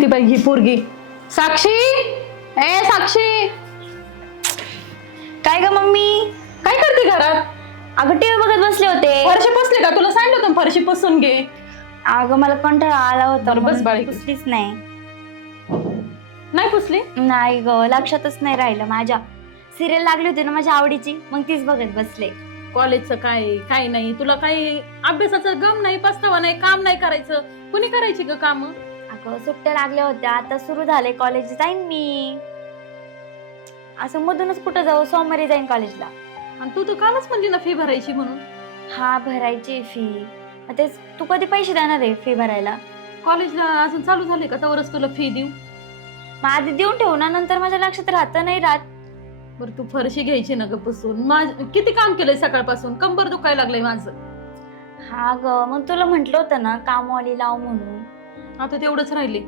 माहिती बाई ही पोरगी. साक्षी, ए साक्षी, काय ग मम्मी? काय करते घरात? अगं टीव्ही बघत बसले होते. फरशी पुसली का? तुला सांगितलं होतं फरशी पुसून घे. अगं मला कंटाळा आला होता. बरं, बस बाळी. पुसलीच नाही. नाही पुसली? नाही ग, लक्षातच नाही राहिलं माझ्या. सिरियल लागली होती ना माझ्या आवडीची, मग तीच बघत बसले. कॉलेजचं काय नाही, तुला काही अभ्यासाचं गम नाही, पस्तावा नाही, काम नाही करायचं. कुणी करायची ग काम? अगं सुट्ट्या लागल्या होत्या, आता सुरू झाले कॉलेज, जाईन मी. असं मधूनच कुठं जाऊ? सोमवारी जाईन कॉलेजला. आणि तू तर कालच म्हणली ना फी भरायची म्हणून. हा भरायची फी. तेच, तू कधी पैसे देणार आहे फी भरायला? कॉलेजला अजून चालू झाले का? तवरच तुला फी देऊ. मग आधी देऊन ठेवू ना, नंतर माझ्या लक्षात राहत नाही राहत. बरं तू फरशी घ्यायची ना ग पुसून. किती काम केलंय सकाळपासून, कंबर दुखायला लागलंय माझं. हा ग, मग तुला म्हंटल होतं ना कामवाली लाव म्हणून. आता तेवढंच राहिले.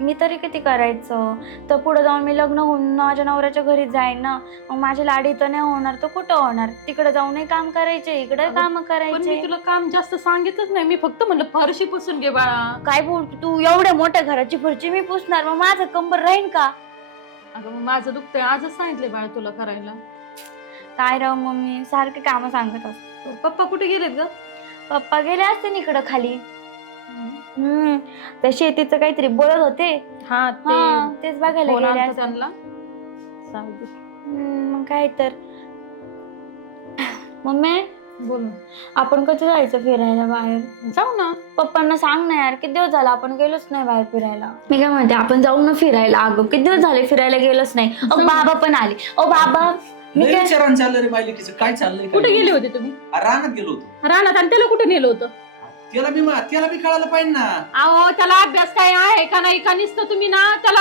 मी तरी किती करायचं? तर पुढे जाऊन मी लग्न होऊन माझ्या नवऱ्याच्या घरी जाईन ना, मग माझ्या लाडी तर नाही होणार, तर कुठं होणार? तिकडे जाऊनही काम करायचे, इकडे काम पण करायचे. मी तुला काम जास्त सांगितलंच नाही, मी फक्त म्हणलं फरशी पुसून घे बाळा. काय बोलतो तू? एवढ्या मोठ्या घराची फरची मी पुसणार, मग माझं कंबर राहीन का? अगं मग माझं दुखतंय, आजच सांगितलंय बाळा तुला करायला. काय राव मम्मी, सारखे काम सांगत असत. पप्पा कुठे गेलेत ग? पप्पा गेले असते इकडं खाली. त्या शेतीचं काहीतरी बोलत होते. हा तेच बघायला फोन गेले आलता असते. त्यांना. सांग दे. मग काय तर. मम्मी बोल. आपण कधी जायचं फिरायला बाहेर? जाऊ ना. पप्पांना सांग ना यार, किती दिवस झाला आपण गेलोच नाही बाहेर फिरायला. मी काय म्हणते, आपण जाऊ ना फिरायला. अगं किती दिवस झाले फिरायला गेलोच नाही. बाबा पण आले. ओ बाबा, मी काय विचारायला चाललं रे माहिती काय चाललंय? कुठे गेले होते तुम्ही? रानात गेलो होतो. रानात? आणि त्याला कुठे नेलं होतं? त्याला बी कळायला पाहिजे ना. अहो त्याला अभ्यास काय आहे का नाही का? नुसतं तुम्ही ना त्याला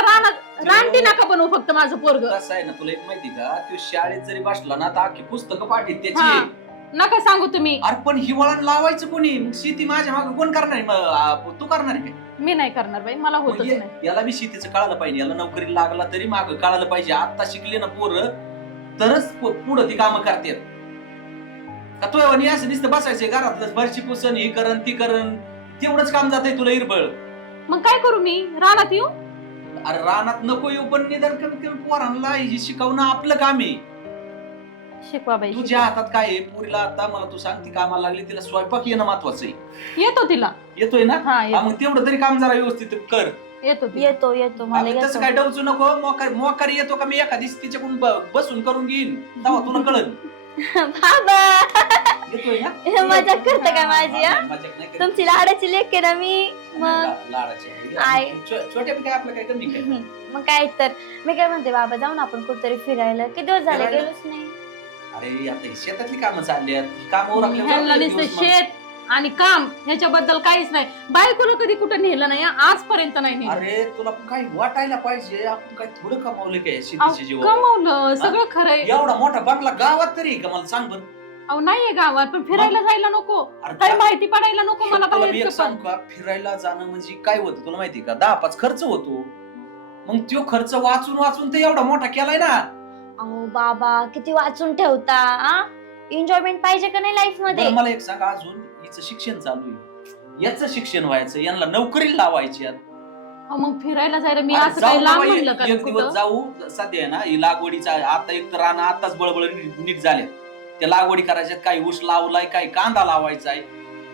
रानटी नका बनवू फक्त माझं पोरग. कसं आहे ना, तुला एक माहिती का, तो शाळेत जरी बसला ना तर अख्खी पुस्तकं पाठीत त्याची. नका सांगू तुम्ही. अरे पण हिवाळा लावायचं कोणी? मग शेती माझ्या मागे कोण करणार आहे? तू करणार आहे काय? मी नाही करणार बाई, मला होतच नाही. याला बी शेतीचं कळायला पाहिजे. याला नोकरी लागला तरी माग कळायला पाहिजे. आता शिकले ना पोरं तरच पुढं ती कामं करतात. का तो असं नुसतं बसायचंय घरातलं, फरशी पुसन, ही करण ती करण, तेवढंच काम जातंय तुला इरबळ. मग काय करू मी? रानात येऊ? अरे रानात नको येऊ, पण निदान कमी कमी पोरांना हे शिकवणं आपलं काम आहे. शिकवा बाई. तुझ्या हातात काय आहे? पुरीला आता मला तू सांग, ती कामाला लागली, तिला स्वयंपाक येणं महत्वाचं आहे. येतो तिला. येतोय ना? हा मग तेवढं तरी काम जरा व्यवस्थित कर. येतो येतो मला तसं येतो. काय डवचू नको. मोकार येतो का मी एखादी तिच्याकडून बसून करून घेईन, तेव्हा तुला कळल. बाबा येतोय ना? मजाक करता काय माझी? मजाक नाही करत. तुमची लाडाची लेक आहे ना मी. मग लाडाची आई. छोट्या काय आपलं काय कमी काय? मग काय तर. मी काय म्हणते बाबा, जाऊ ना आपण कुठेतरी फिरायला. किती दिवस झाले फिरायला? गेलोच नाही. अरे आता ही शेतातली कामं चालली आहेत. कामावर ह्यांना नुसतं शेत आणि काम, ह्याच्याबद्दल काहीच नाही. बायकोला कधी कुठं नेलं नाही, आजपर्यंत नाही नेलं. अरे तुला पण काही वाटायला पाहिजे. आपण काय थोडं कमावलं काय शेतीचे जीवन? कमावलं सगळं खरंय. एवढा मोठा बंगला गावात तरी का? मला सांग बरं. अहो नाहीये गावात, पण फिरायला जायला नको, अरे काही माहिती पडायला नको मला तुला मी एक बाहेरचं सांग पण. का, फिरायला जाणं म्हणजे काय होतं तुला माहिती का? 10-5 खर्च होतो. मग तो खर्च वाचून तर एवढा मोठा केलाय ना. अहो बाबा, किती वाचून ठेवता. एन्जॉयमेंट पाहिजे का नाही लाईफ मध्ये? बरं मला एक सांग, अजून हिचं शिक्षण चालू आहे, याचं शिक्षण व्हायचं, यांना नोकरी लावायची. अहो, मग फिरायला जायला मी अरे असं जाऊ काही लांब बाबा, म्हणलं का एक दिवस कुठं? जाऊ. सध्या आहे ना ही लागवडीचा आता एक तर रान आताच बळबळ नीट झाले. त्या लागवडी करायच्यात, काही ऊस लावलाय, काही कांदा लावायचा आहे.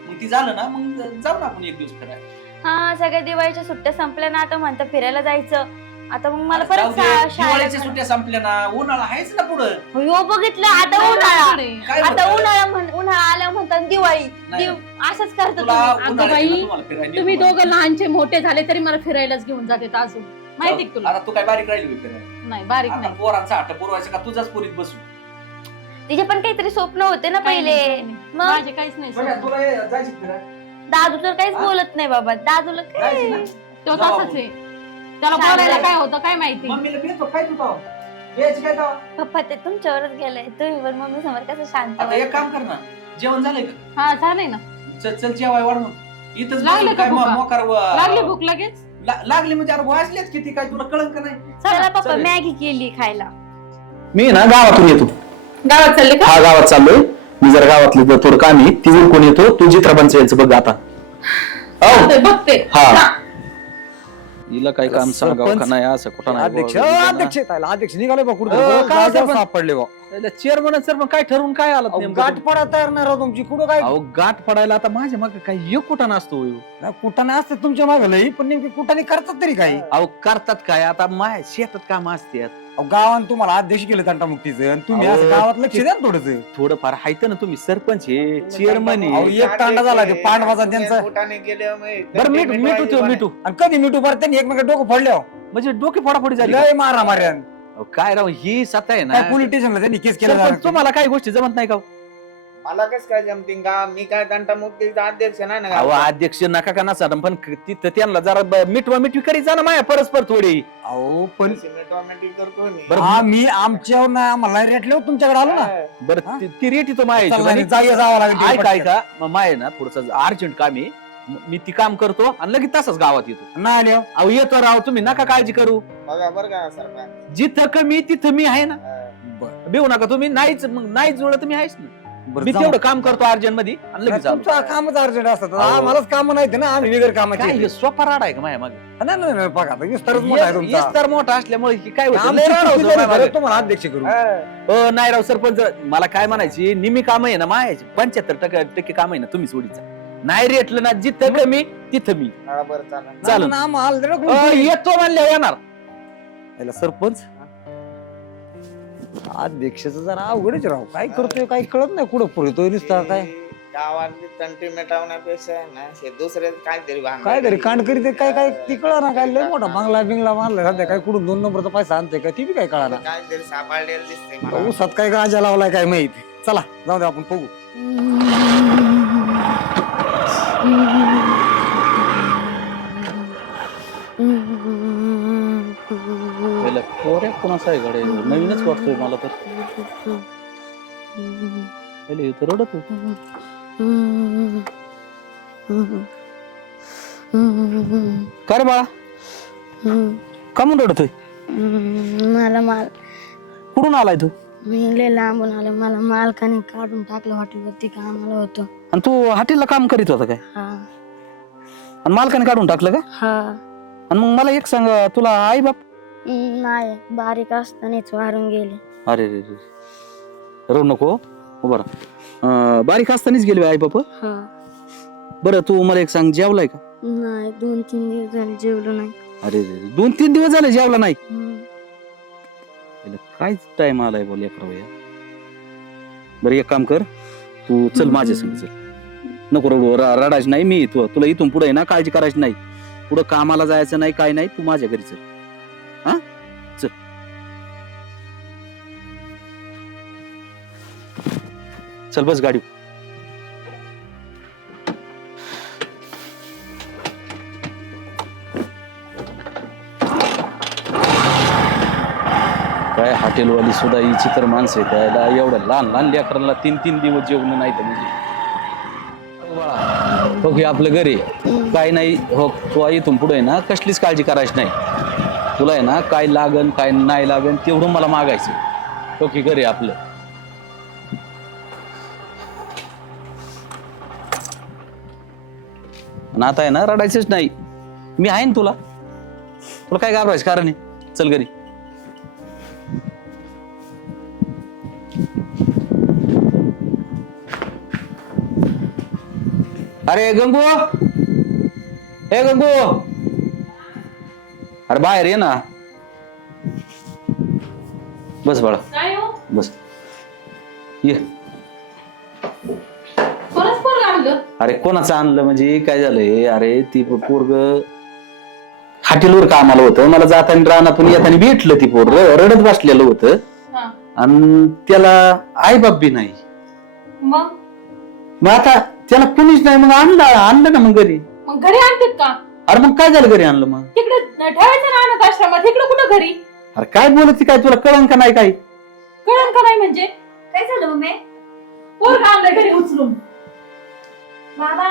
मग ती झालं ना, मग जाऊ ना आपण एक दिवस फिरायला. हा, सगळ्या दिवाळीच्या सुट्ट्या संपल्या ना, आता म्हणता फिरायला जायचं. आता मग मला जाऊ परत दे, शाळेत. दिवाळीच्या सुट्ट्या संपल्या ना, उन्हाळा आहेच ना पुढं. हो बघितलं, आता उन्हाळा. काय आता होतं? उन्हाळा आल्या म्हणतात दिवाळी. नाही. असंच करता तुला तुम्ही. उन्हाळ्यात बाई, ना तुम्हाला फिरायला तुम्ही नेतो. दोघं लहानचे मोठे झाले तरी मला फिरायलाच घेऊन जाते अजून. माहिती का तुला? आता तू काय बारीक राहिली होती फिरायला? नाही बारीक आता नाही. पोरांचा हट्ट पुरवायचा का तुझाच पुरीत बसू? तिचे पण काहीतरी स्वप्न होते ना काही पहिले. नाही, काही नाही. मग माझे काहीच नाही छोट्या, स्वप्न. तुला हे जायचं फिरायला? दादू तर काहीच हा? बोलत नाही बाबा. दादूला जायचं ना? काय? तो जाऊ तसाच आहे. त्याला शाळेत बोलायला जायचं. काय होतं काय माहिती. मम्मीला भेटतो काय तू तेव्हा? यायची काय तेव्हा? पप्पा ते तुमच्यावरच गेलंय. तुम्ही पण मम्मी समोर कसं शांत आता एक काम कर ना, जेवण झालंय का? हा झालंय ना. चल जेवाय वाढ मग. इथंच लागलं बसून का काय भुका? मोकार लागली भूक लगेच. लागली म्हणजे अरे वाजलेत किती, काय तुला कळलं का नाही? चला पप्पा, चालेल. मॅगी केली खायला. मी ना गावातून येतो. गावात चालले का? हा गावात चाललोय मी. जर गावातली थोडं काम आहे ती उरकून येतो. तू चित्रपटांचं यायचं बघ आता. हो बघते. हा. हिला काही काम सांगावं का नाही असं कुठं अध्यक्ष अध्यक्ष निघाले बा काय कुठे सरपंच? सापडले बा चेअरमन सर काय ठरवून काय आलं अहो, गाठ पडा तयार नाही राव तुमची कुठं काय अहो गाठ पडायला आता माझ्या मग काही एक कुठं नसतो नाही, कुठाने असते तुमच्या मागे लई पण नेमकी कुठाने करतात तरी काही अहो करतात काय आता माय शेतात काम असते अहो, गावान तुम्हाला अध्यक्ष केलं तंटामुक्तीचं आणि तुम्ही अहो, असं गावात लक्ष द्या ना थोडंसं थोडंफार हायत ना तुम्ही सरपंच आहे चेअरमन अहो, आहे एक तांडा झाला ते पांडवाचा त्यांचा बरं मिठू आणि कधी मिठू बरं त्यांनी एकमेक डोकं फोडले हो. म्हणजे डोकी फोडाफोडी झाली लय मारा मार्यान अहो, काय राव ही सत्ता आहे ना पोलीस स्टेशनला त्यांनी केस केला सरपंच, तुम्हाला काही गोष्टी जमत नाही का हो? मला कस काय जमतील का मी काय तंटामुक्तीचा अध्यक्ष नाही ना अहो गावचा. अध्यक्ष नका का नसा पण तिथं त्यांना जरा मिठवा मिठवी करीत जा ना माया परस्पर थोडी अहो पण तशी मिटवामिटी करतो मी. बरं, आम्ही आमच्यावर नाही आम्हाला रेटल्यावर तुमच्याकडे आलो ना हा. बरं हा? ती रेटी तो माया चला, हिशोबाने. जागी जावं लागेल ऐका ऐका मग माय ना थोडस अर्जंट काम आहे मी ती काम करतो आणि लगेच तसंच गावात येतो नाही आले हो. अहो येतो राव तुम्ही नका काळजी करू बघा बरं का सरपंच जिथं कमी तिथं मी आहे ना बरं. बेऊ नका तुम्ही नाहीच मग नाहीच जुळलं तुम्ही आहेच ना बरं, मी जाऊ. तेवढं काम करतो अर्जंट मध्ये आणि लगेच आलो. तुमचं कामच अर्जंट असतात अहो. आम्हालाच काम नाही ना आम्ही वेगळं काय कामाचे हे सोपा राड आहे का माझ्या मागे नाही नाही नाही, बघा आता विस्तारच मोठा आहे तुमचा तर मोठा असल्यामुळे की काय होतं आमची लय राड चुकी होतं झाली, माझ्या मागे. बरं, तुम्हाला अध्यक्ष करू हो नाही राव सरपंच मला काय म्हणायची निमी काम आहे ना मायाची 75% काम आहे ना तुम्ही सोडीचा नाही रेटलं ना जिथं कमी तिथं मी हा बरं चालेल चालेल. आम्हाला दे ना येतो म्हणले येणार याला सरपंच अध्यक्षाचं जरा अवघडच राव काय करतोय काय कळत नाही कुठं पुरतोय नुसता काय गावातली तंटी मिटवण्यापेक्षा आहे ना हे दुसरे काहीतरी भानगड काय तरी आहे. कांड करीत आहे, काय काय ती कळा ना काय लय मोठा बांगला बिंगला मारला सध्या काय कुठून 2 नंबरचा पैसा आणते काय ती बी काय कळा ना काहीतरी सापडलेलं दिसतंय मला. ऊसात काय गाजा लावलाय काय माहिती चला जाऊ दे आपण बघू कोणाचा आहे गडे नवीनच वाटतोय मला तर रडत काय रे बाळा का म्हणून रडतोय मला माल कुठून आलाय तू मी लय लांबून आलो मला मालकाने काढून टाकलं हॉटेलवरती कामाला होतो आणि तू हॉटेलला काम करीत होता काय हा आणि मालकाने काढून टाकलं का हा आणि मग मला एक सांग तुला आई बाप नाही बारीक असतानाच वारून गेले अरे रे रे रडू नको बरं बारीक असतानाच गेले आई बाप हा बरं तू मला एक सांग जेवलाय का नाही 2-3 दिवस झाले जेवलो नाही अरे रे 2-3 दिवस झाले जेवला नाही हम्म. काय टाइम आलाय बोल या बरं एक काम कर तू चल माझ्या संग चल नको रडू रडायचं नाही मी तुला इथून पुढे ना काळजी करायची नाही पुढे कामाला जायचं नाही काय नाही तू माझ्या घरी चल हा चल चल बस गाडी काय हॉटेलवाली सुद्धा ही चित्र माणसं आहे त्याला एवढं लहान लहान लेकरांना 3-3 दिवस जेवण नाही तर म्हणजे हो की आपलं घरी काय नाही हो तू इथून पुढे ना कसलीच काळजी करायची नाही तुला आहे ना काय लागन काय नाही लागन तेवढं मला मागायचं हो की घरी आपलं आणि आता आहे ना रडायचंच नाही मी आहे ना तुला काय घाबरायचं कारण आहे चल घरी अरे गंगू हे गंगू अरे बाहेर ये ना बस बाळा काय हो बस ये कोणाच पोरगं आणलं अरे कोणाचं आणलं म्हणजे काय झालंय अरे ती पोरग हॉटेलवर कामाला होतं मला जाताना रानातून येताना भेटलं ती पोर रडत बसलेलं होतं हा आणि त्याला आई बाप बी नाही मग आता त्याला कुणीच नाही मग आणलं ना मग घरी मग घरी आणतात का अरे मग काय झालं घरी आणलं मग तिकडे ठेवायचं ना अनाथ आश्रमात इकडे कुठं घरी अरे काय बोलत काय तुला कळण का नाही काय कळण का नाही म्हणजे काय झालं मम्मी पोरगं आणलं घरी उचलून बाबा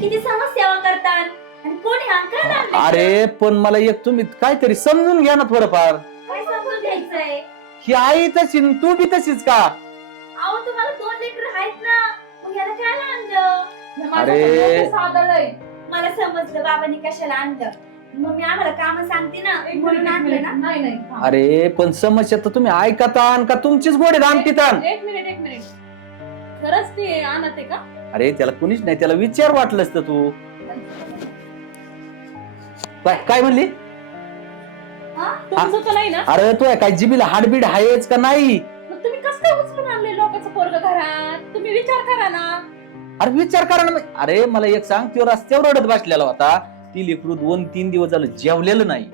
किती समस्या करतात आणि कोणी अंकल आणले अरे पण मला एक तुम्ही काहीतरी समजून घ्या ना थोडंफार काय समजून घ्यायचंय ही आई तशी न तू बी तशीच का अहो तुम्हाला 2 लेकरं आहेत ना मग याला काय आणलं हे माझं अरे. सगळं साधं आहे. मला समजलं बाबांनी कशाला आणलं मम्मी आम्हाला काम सांगते ना म्हणून आणलं ना. नाही नाही थांब. अरे पण समस्या तर तुम्ही ऐकतान का तुमचीच गोडी दामतीतान? एक मिनिट खरंच ते आणत आहे का? अरे त्याला कुणीच नाही, त्याला विचार वाटलंस तर तू काय म्हणली? तुमचं तर नाही ना? अरे तू काय जिबीला हाडबीड आहेच का नाही? मग तुम्ही कसं काय उचलून आणले लोकांचं पोरग घरात? तुम्ही विचार करा ना. अरे विचार करा ना. अरे मला एक सांग, तो रस्त्यावर रडत बसलेला होता, ती लेकरू 2-3 दिवस झालं जेवलेलं नाही,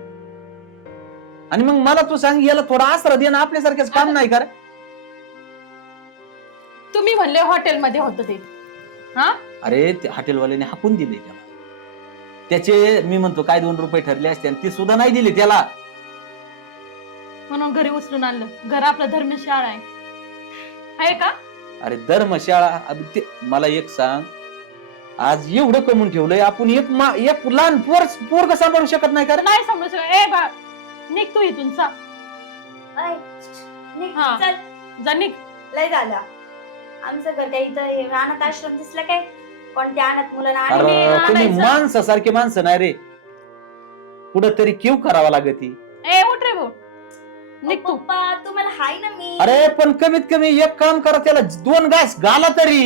आणि मग मला तू सांग याला थोडा आसरा दे ना, आपल्यासारखेच काम नाही कर. तुम्ही म्हणले हॉटेलमध्ये होतं ते. हा अरे ते हॉटेलवाल्याने हाकून दिले त्याला. त्याचे मी म्हणतो काय 2 रुपये ठरले असते आणि ती सुद्धा नाही दिली त्याला. म्हणून घरी उचलून आणलं. घर आपलं धर्मशाळा आहे का? अरे धर्मशाळा मला एक सांग, आज एवढं कमवून ठेवलंय आपण, एक लहान पोरग सांभाळू शकत नाही का? नाही समजू शकत. ए बा निघ तू इथून सा. ऐ, निघ, हा. चल. जा निघ. लय झालं आमचं घर काही इथं हे अनाथ आश्रम दिसलं काय? कोणत्या अनाथ मुलांना अरे आणि तुम्ही आणायचं. माणसासारखे माणसं नाही रे, कुठं तरी क्यू करावा लागती. ए उठ रे भाऊ, निघ तू. पप्पा तुम्हाला हाय ना मी. अरे पण कमीत कमी एक काम करा, त्याला 2 घास घाला तरी.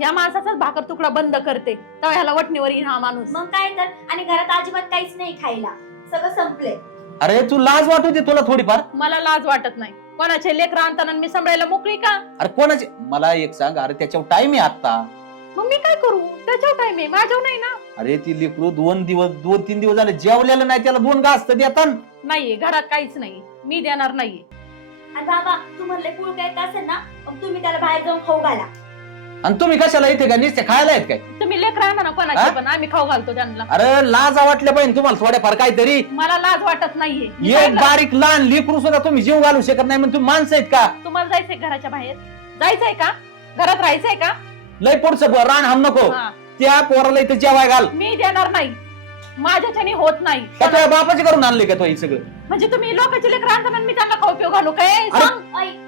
या माणसाचाच भाकर तुकडा बंद करते तेव्हा ह्याला वटणीवर येईन हा माणूस. मग काय तर, आणि घरात अजिबात काहीच नाही खायला, सगळं संपले. अरे तू लाज वाटू दे तुला थोडीफार. मला लाज वाटत नाही. कोणाचे लेकर आणताना मी सांभाळायला मोकळी का? अरे कोणाचे, मला एक सांग, अरे त्याच्यावर टाइम आहे आता. मग मी काय करू? त्याच्यावर टाइम आहे, माझ्यावर नाही ना. अरे ती लेकरू 2-3 दिवस झाले जेवलेलं नाही, त्याला 2 घास तर देतात. नाहीये घरात काहीच नाही, मी देणार नाहीये. आणि बाबा तू म्हणले कुळ काय असेल ना, मग तुम्ही त्याला बाहेर जाऊन खाऊ घाला. आणि तुम्ही कशाला इथे का नुसते खायला आहेत काय? तुम्ही लेकर आणा ना कोणाचे हा? पण, आम्ही खाऊ घालतो त्यांना. अरे लाज वाटल्या पाहिजे तुम्हाला थोड्याफार काहीतरी. मला लाज वाटत नाहीये. मी एक सांगितलं, बारीक लहान लेकरू सुद्धा तुम्ही जीव घालू शकत नाही, म्हणजे तुम्ही माणसं आहेत का? तुम्हाला जायचंय घराच्या बाहेर? जायचंय का? घरात राहायचंय का? लय पुढचं रान हम नको. हा. त्या पोराला इथे जेवाय घाल. मी देणार नाही, माझ्याच्याने होत नाही. का तुझ्या बापाचे करून आणले का तो हे सगळं? म्हणजे तुम्ही लोकांचे लेकर आणताना मी त्यांना खाऊ पिऊ घालू काय? अरे, सांग.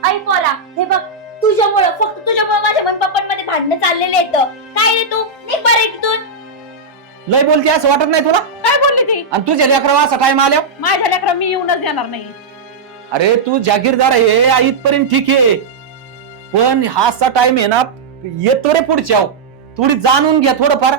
ऐ पोरा, हे बघ तुझ्यामुळं, फक्त तुझ्यामुळं माझ्या मम्मी पप्पांमध्ये भांडणं चाललेले आहेत. काय रे तू, निघ बरं इथून. लय बोलते असं वाटत नाही तुला? काय बोलली ती? आणि तुझ्या लेकरावा असा टाइम आल्या? माझ्या लेकरा मी येऊनच देणार नाही. अरे तू जागीरदार आहे इथपर्यंत ठीक आहे, पण हा असा टाइम आहे ना, येतो रे पुढच्या, थोडी जाणून घ्या थोडंफार.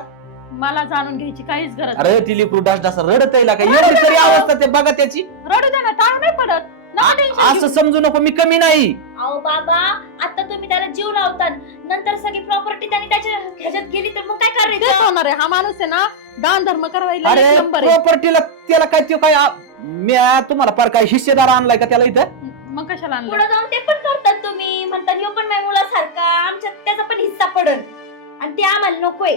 मला जाणून घ्यायची काहीच गरज नाही. अरे ती लेकरू डास रडत आहे का? एवढी तरी अवस्था ते बघा त्याची. रडू दे ना, ताण नाही पडत. नका टेन्शन असं घेऊ. समजू नको मी कमी नाही. अहो बाबा, आता तुम्ही त्याला जीव लावता, नंतर सगळी प्रॉपर्टी त्यांनी त्याच्या ह्याच्यात गेली तर मग काय तेच करायचं? होणार आहे. हा माणूस आहे ना, दान धर्म करायला अरे एक नंबर आहे. प्रॉपर्टीला त्याला काय ते काय मी तुम्हाला फार काय हिस्सेदार आणलाय का त्याला इथं? मग कशाला आणलं? पुढे जाऊन ते पण करतात तुम्ही, म्हणतात ह्यो पण नाही मुलासारखा, आमच्यात त्याचा पण हिस्सा पडल, आणि ते आम्हाला नकोय.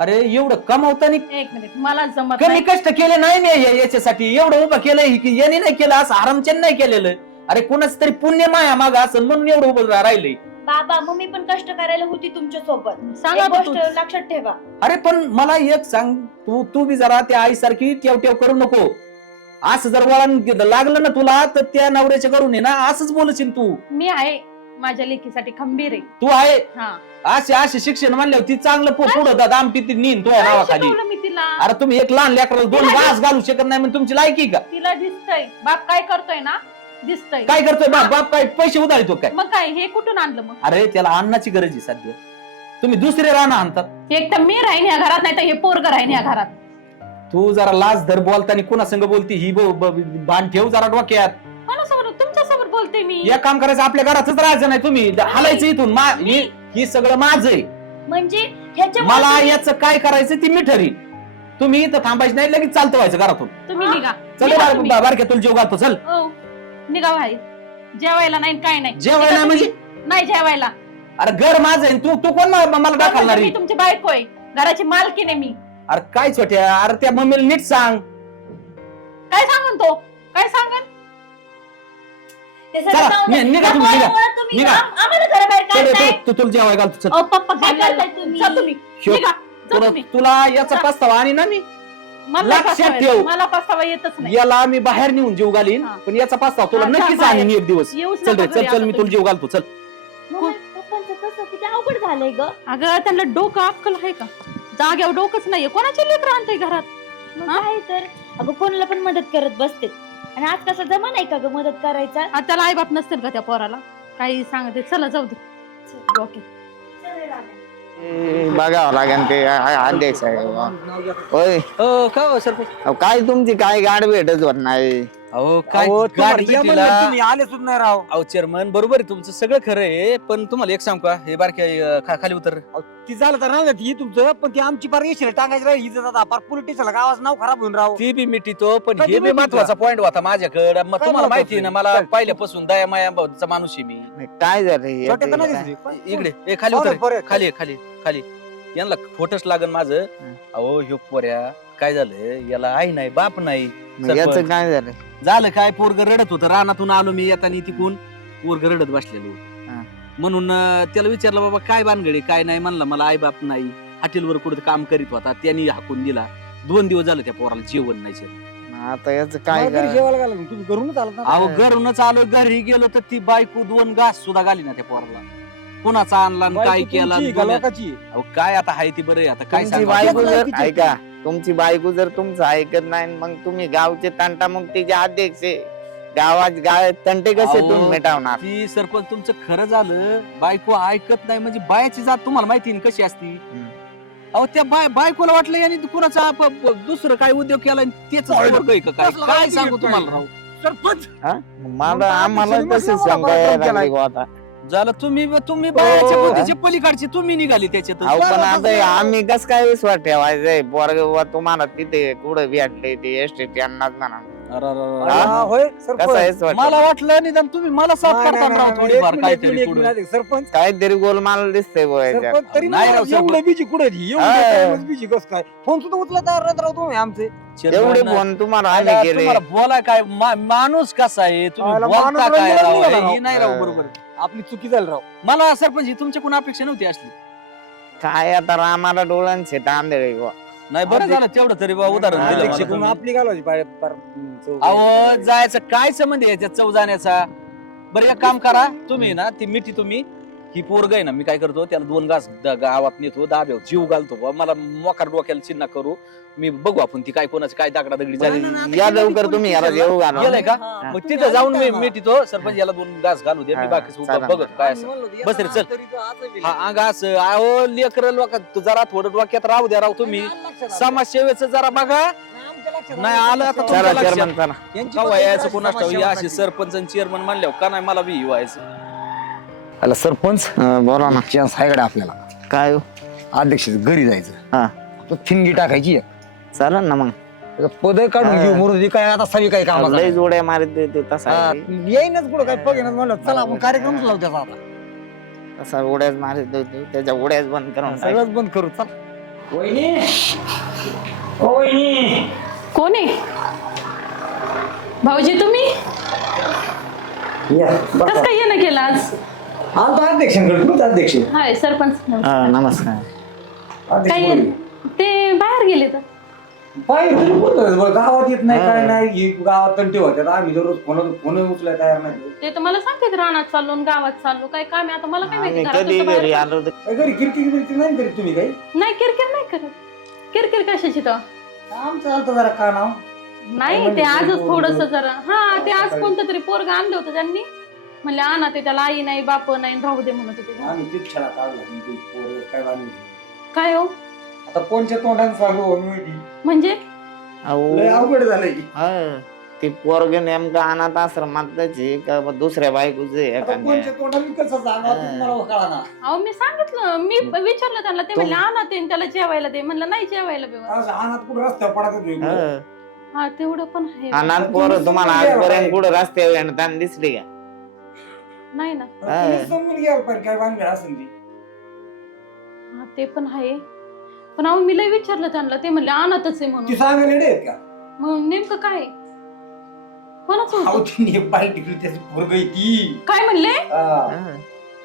अरे एवढं कमावताना एक मिनिट, मला जमत कमी नाही. कष्ट केले नाही मी याच्यासाठी, एवढं उभं केलंय की याने नाही केलं, असं आरामचंद नाही केलेलं. अरे कोणाच तरी पुण्य माया माग असं म्हणून एवढं उभं राहिलंय. बाबा मम्मी पण कष्ट करायला होती तुमच्या सोबत, सांगा एक बा गोष्ट तूच. लक्षात ठेवा. अरे पण मला एक सांग, तू बी जरा त्या आईसारखी टेव करू नको. असं जर वळण लागलं ना तुला, तर त्या नवऱ्याच्या करून ना असंच बोलशील तू. मी आहे माझ्या लेकीसाठी खंबीर आहे. तू आहे हा. असे शिक्षण म्हणल्यावर ती चांगलं पुढं दामटी ती नीन तुझ्या काय नावाखाली. शिकवलं मी तिला? अरे तुम्ही एक लहान लेकराला 2 घास घालू शकत नाही म्हणजे तुमची लायकी का? तिला दिसतंय बाप काय करतोय ना, दिसतंय. काय करतोय बाप काय पैसे उधाळतो काय? मग काय हे कुठून आणलं? मग अरे त्याला अन्नाची गरज आहे सध्या, तुम्ही दुसरे राहणं आणतात. एक तर मी राहीन या घरात, नाही तर हे पोरग राहीन या घरात. तू जरा लाज धर बोलताना, कुणा संग बोलती ही भान ठेव जरा डोक्यात. कोणासमोर? तुमच्यासमोर बोलते मी. एक काम करायचं, आपल्या घरातच राहायचं नाही, तुम्ही हालायचं इथून. ही सगळं माझं आहे. म्हणजे ह्याच्या मला याचं काय करायचं ती मी ठरीन. तुम्ही इथं थांबायचं नाही, लगेच चालतं व्हायचं घरातून. तुम्ही हा. निघा. चल निघा तुम्ही. बारक्या तुला जेव घालतो, चल. ओ, निघा बाहेर. जेवायला नाही काय नाही. जेवायला निघा म्हणजे? तुम्ही. नाही जेवायला. अरे घर माझं आहे, तू कोण मला दाखवणार? मी तुमची बायको आहे, घराची मालकीण आहे मी. अरे काय छोट्या, अरे त्या मम्मीला नीट सांग. काय सांगन तो? काय सांगन? ते सगळं चला, जाऊ द्या. निघा तुम्ही, निघा. त्यामुळे तुम्ही निघा. आम्हाला घराबाहेर काढताय. तुला जेवाय घालतो, चल. ओ पप्पा काय घाल करताय तुम्ही? जा तुम्ही. शो. निघा. जा तुम्ही. तुला याचा पस्तावा आणि ना मी मला लक्षात पस्तावा ठेव. येतो. मला पस्तावा येतच नाही. याला मी बाहेर नेऊन जीव घालीन, हा. पण याचा पस्तावा तुला हा, जा नक्कीच बाहेर. आणीन एक दिवस. येऊच चल नका रे, घरी चल आता मी तुला जीव घालतो, चल. मम्मी, पप्पांचं कसं किती अवघड झालंय ग. अगं त्यांना डोकं अक्कल आहे का? जाग्यावर डोकंच नाहीये. कोणाचे लेकर आणतोय घरात? मग हा? काय तर अगं कोणाला पण मदत करत बसते आणि आज कसा जमा नाही का ग मदत करायचा. आता त्याला आईबाप नसतील का त्या पोराला काही सांगते. चला जाऊ दे. ओके. बघावं लागेल ते अध्यक्ष आहे होय. हो का हो सरपंच? अहो, काय तुमची काय गाड भेटत होत नाही. अहो काय अहो, तुम्हाला गाडी या भेटीला- म्हणलं तुम्ही आले सुद्धा नाही राव. अहो चेअरमन बरोबर आहे तुमचं सगळं खरं आहे, पण तुम्हाला एक सांगू का, हे बारक्या खाली उतर. अहो, ती झालं तर राहू द्या ती तुमचं, पण ती आमची पार येशील टाकायची राहील हिचं आता पार पोलिटिक्सला गावाचं नाव खराब होऊन राव. ती बी मिटितो, पण कधी हे बी मिटितो? महत्वाचा पॉईंट होता माझ्याकडे. मग काय तुम्हाला माहिती आहे ना, मला महत्वाचं? पहिल्यापासून दया मायाचा माणूस आहे मी. काय झालं हे? छोटे तर नाही काय? दिसले. इकडे ए खाली बरं, उतर, बरं. खाली खाली खाली. यांना खोटच लागन माझं. अहो ह्यो पोऱ्या काय झालं, याला आई नाही बाप नाही. मग याचं सरपंच. काय झालं? झालं काय, पोरग रडत होतं, रानातून आलो मी येताना तिकून, पोरग रडत बसलेलो. हा. म्हणून त्याला विचारलं बाबा काय भानगडी काय नाही, म्हणला मला आई बाप नाही, हॉटेलवर कुठं काम करीत होता, त्यांनी हाकून दिला. 2 दिवस झाले त्या पोराला जेवण नाही जेवण. आता याचं काय मला घरी करा? जेवायला घाला तुम्ही घरूनच आलात ना. अहो घरूनच आलो, घरी गेलो तर ती बायको 2 घास सुद्धा घाली ना त्या पोराला. कुणाचा आणला आणि काय बायको केला तुमची का लोकाची? अहो काय आता हाय ती बरं आता काय तुमची सांगू? बायको त्याचं जर नाही ऐका, तुमची बायको जर तुमचं ऐकत नाही, मग तुम्ही गावचे तंटा मुक्तीचे अध्यक्ष आहे. गावात तंटे कसे अहो, तुम्ही मिटावणार? ती सरपंच तुमचं खरं झालं, बायको ऐकत नाही म्हणजे बायाची जात तुम्हाला माहिती ना कशी असती. अहो त्या बायकोला वाटलं यांनी कुणाचा दुसरं काय उद्योग केला आणि तेच वर्ग आहे का काय, कसलं काय काय सांगू काय? तुम्हाला राव. सरपंच हा? मला मग आम्हाला अध्यक्षाने तसे म्हटलं मला शंका यायला बरं लागली बुवा आता. झालं तुम्ही बायाच्या हो. बुद्धीच्या पलीकडचे तुम्ही निघाली त्याच्यात. अहो पण बरं, आता तसं- आम्ही कस काय विश्वास ठेवायचंय पोरग तुम्हाला तिथे कुठं भेटले ते एसटी यांनाच म्हणा. हा, होय कसं सरपंच. आहे विश्वास मला ठेवायचा? वाटलं निदान तुम्ही मला साथ नाही, करता नाही, राव नाही, थोडीफार एक काहीतरी मिनिट, पुढं. एक मिनिट, सरपंच काहीतरी गोलमाल दिसतंय बुवा याच्यात. सरपंच तरी नाही राव, मला सरपंच. एवढं बिजी कुठे बिजी कस काय फोन सुद्धा उचला तयार नाही राव तुम्ही आमचे. एवढे चेअरमन, फोन तुम्हाला आम्ही आता केले. तुम्हाला बोला काय माणूस कसा आहे तुम्ही आला बोलता माणूस काय रंगीला राव, निघाला राव. ही नाही राव बरोबर. आपली चुकी झाली राव. मला सरपंच ही तुमच्याकडून अपेक्षा नव्हती असली. काय आता रामाला डोळ्यांचे तांदळे बुवा. नाही बरं झालं तेवढं तरी बा उदाहरण दिलं अध्यक्ष मला करून तुम्ही. आपली घालवायची चौघ. अहो जायचं काय संबंध आहे याच्यात चव जाण्याचा. बरं एक काम करा तुम्ही ना ती मिठी तुम्ही ही पोरग आहे ना, मी काय करतो त्याला 2 घास गावात नेतो, दाब्यावर जीव घालतो बा. मला मोकार डोक्याला चिन्ह करू, मी बघू आपण ती काय कोणाची काय दागडादगडी झाली. या लवकर तुम्ही याला जेवू घाला. गेलंय का? हा. मग तिथं जाऊन मी मिठीतो, सरपंच याला 2 घास घालू दे, मी हा, बाकी चालेल. बघतो काय असं. बस रे, चल. हा अंग असं अहो लेकर लोक जरा थोडं डोक्यात राहू द्या राव तुम्ही. समाजसेवेचं जरा बघा. नाही आलं आता तुमच्या चला लक्षात. चेअरमन चला. का व्हायचं कोणास ठाऊक, हे असे सरपंच आणि चेअरमन म्हणल्यावर का नाही मला बी व्हायचं. आला सरपंच बोला ना. चान्स आहे का आपल्याला काय हो? अध्यक्ष घरी जायचं. हा तो ठिणगी टाकायची चालेल ना मग. पद काढून घेऊ मुरुदी काय आता सगळी काही काम लय जोड्या मारित ते तसा आहे. येईनच कुठं काय पग येणार म्हणलं चला आपण कार्यक्रमच लावू त्याचा आता. तसा उड्याच मारित होते, त्याच्या उड्याच बंद करून टाक. सगळंच बंद करू चल. कोण आहे भाऊजी तुम्ही? कस काय येणं केलं आज? आमचा अध्यक्षांकडे तूच अध्यक्ष. हाय सरपंच. हा, नमस्कार. काय ते बाहेर गेले तर पाहिजे तुझी बोलतोय बरं, गावात येत नाही काय नाही ही गावात तंटे होत्यात आम्ही दररोज फोन उचलाय तयार नाही. ते तर मला सांगतात रानात चाललो आणि गावात चाललो, काय काम आहे आता मला काय माहिती. आम्ही घरात कधी कसं बाहेर घरी पडलं? आलो तर काय घरी किरकिर बिरकिर नाही करीत तुम्ही काही? नाही किरकिर नाही करत. किरकिर कशाची तर आमचं चालतं जरा का नाव. नाही ते आजच थोडस जरा हा ते आज कोणतं तरी पोरग आणलं होतं त्यांनी, म्हणले आणा ते, त्याला आई नाही बाप नाही राहू दे म्हणत होते. आम्ही तीच छळा काढला तुमची पोरं काय बांधली. काय हो आता कोणच्या तोंडाने सांगू म्हणजे? अहो, लय अवघड झालंय की. हा, ते पोरग नेमकं अनाथ आश्रमातच आहे का दुसऱ्या बायकोच आहे आता एखाद्या? कोणच्या तोंडाने कसं सांगा मला कळाना. अहो मी सांगितलं, मी विचारलं त्यांना, ते म्हणले आणा ते आणि त्याला जेवायला दे. म्हणलं नाही जेवायला बेवा. आज अनाथ कुठं रस्त्यावर पडतात हा. हा तेवढं पण आहे. अनाथ पोरं तुम्हाला आजपर्यंत कुठं रस्त्यावर येणं दिसली का? नाही ना. तुम्ही समजून घ्यायला पाहिजे काय भानगड असेल ती. हा ते पण आहे, पण अहो मी लय विचारलं त्यांना, ते म्हणले अनाथच आहे ती म्हणून. सांगायला रेडी आहेत का? मग नेमकं काय कोणाच अहो तिने बाई टिकली त्याची पोरग आहे ती. काय म्हणले? हा. हा.